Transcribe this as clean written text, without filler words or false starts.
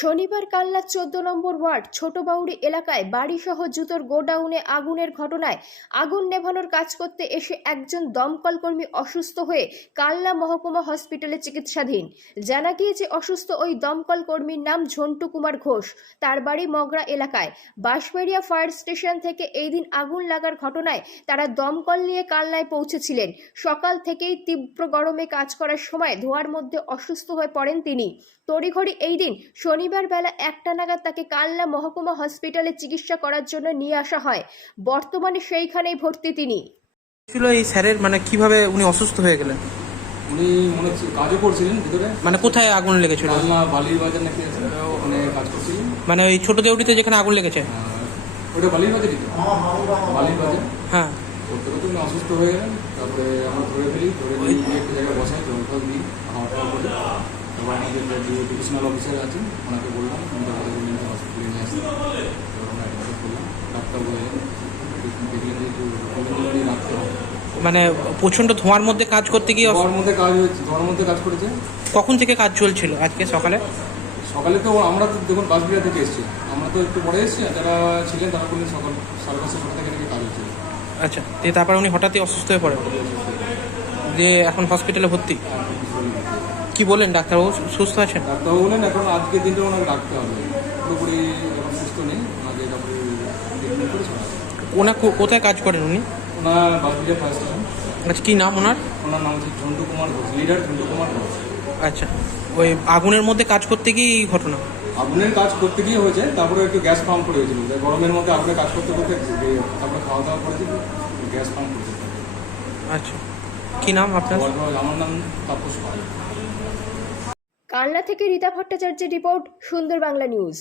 শনিবার কালনা ১৪ নম্বর ওয়ার্ড ছোট বাউড়ি এলাকায় বাড়িসহ জুতোর গোডাউনে আগুনের ঘটনায় আগুন নেভানোর কাজ করতে এসে একজন দমকল কর্মী অসুস্থ হয়ে কালনা মহকুমা হসপিটালে চিকিৎসাধীন। জানা গিয়েছে অসুস্থ ওই দমকল কর্মীর নাম ঝন্টু কুমার ঘোষ। তার বাড়ি মগরা এলাকায়। বাঁশবেড়িয়া ফায়ার স্টেশন থেকে এই দিন আগুন লাগার ঘটনায় তারা দমকল নিয়ে কালনায় পৌঁছেছিলেন। সকাল থেকেই তীব্র গরমে কাজ করার সময় ধোঁয়ার মধ্যে অসুস্থ হয়ে পড়েন তিনি। তড়িঘড়ি এই দিন শনিবার বেলা ১টা নাগাদ তাকে কালনা মহকুমা হসপিটালে চিকিৎসা করার জন্য নিয়ে আসা হয়। বর্তমানে সেইখানেই ভর্তি তিনি। ছিল এই স্যারের কিভাবে উনি অসুস্থ হয়ে গেলেন? উনি মনে হচ্ছে কাজও করছিলেন ভিতরে। কোথায় আগুন লেগেছিল? কালনা বালির বাজার নাকি আছে, ওখানে কাজ করছিলেন। ওই ছোট দেউড়িতে যেখানে আগুন লেগেছে? ওটা বালির বাজারই তো, বালির বাজার। হ্যাঁ, করতে করতে উনি অসুস্থ হয়ে গেলেন। তারপরে আমরা ধরে নিয়ে একটা জায়গায় বসাই, জল দিই, খাওয়া দাওয়া করি। তারপর আমাদের যে ডিভিশনাল অফিসার আছেন ওনাকে বললাম হসপিটালে নিয়ে আসতে। এবার আমরা অ্যাডমিট করলাম। ডাক্তারবাবু দেখলেন যে একটু রাখতে হবে। প্রচন্ড ধোঁয়ার মধ্যে কাজ করতে গিয়ে ধোঁয়ার মধ্যে কাজ হয়েছে, ধোঁয়ার মধ্যে কাজ করেছে। কখন থেকে কাজ চলছিল আজকে সকালে? সকালে তো আমরা তো দেখুন বাঁশবেড়িয়া থেকে এসেছি, আমরা তো একটু পরে এসেছি। আর যারা ছিলেন তারা বললেন সকাল 5:30 থেকে নাকি কাজ হচ্ছে। আচ্ছা, দিয়ে তারপরে উনি হঠাৎই অসুস্থ হয়ে পড়ে, দিয়ে এখন হসপিটালে ভর্তি। কি বলেন ডাক্তারবাবু, সুস্থ আছেন? ডাক্তারবাবু বলেন এখন আজকের দিনটা ওনাকে রাখতে হবে, পুরোপুরি এখন সুস্থ নেই। ওনাকে তারপরে ট্রিটমেন্ট করে শোনা। ওনা কোথায় কাজ করেন উনি? ওনার বাঁশবেড়িয়া ফায়ার স্টেশন। আচ্ছা, কী নাম ওনার? ওনার নাম হচ্ছে ঝন্টু কুমার ঘোষ, লিডার ঝন্টু কুমার ঘোষ। আচ্ছা, ওই আগুনের মধ্যে কাজ করতে গিয়ে এই ঘটনা? আগুনের কাজ করতে গিয়ে হয়েছে, তারপরে একটু গ্যাস পাম্প করে হয়েছিল। গরমের মধ্যে আগুনের কাজ করতে করতে তারপরে খাওয়া দাওয়া করেছিল, গ্যাস পাম্প করেছে। আচ্ছা, কী নাম আপনার? আমার নাম তাপস পাল। কালনা থেকে রীতা ভট্টাচার্যের রিপোর্ট, সুন্দর বাংলা নিউজ।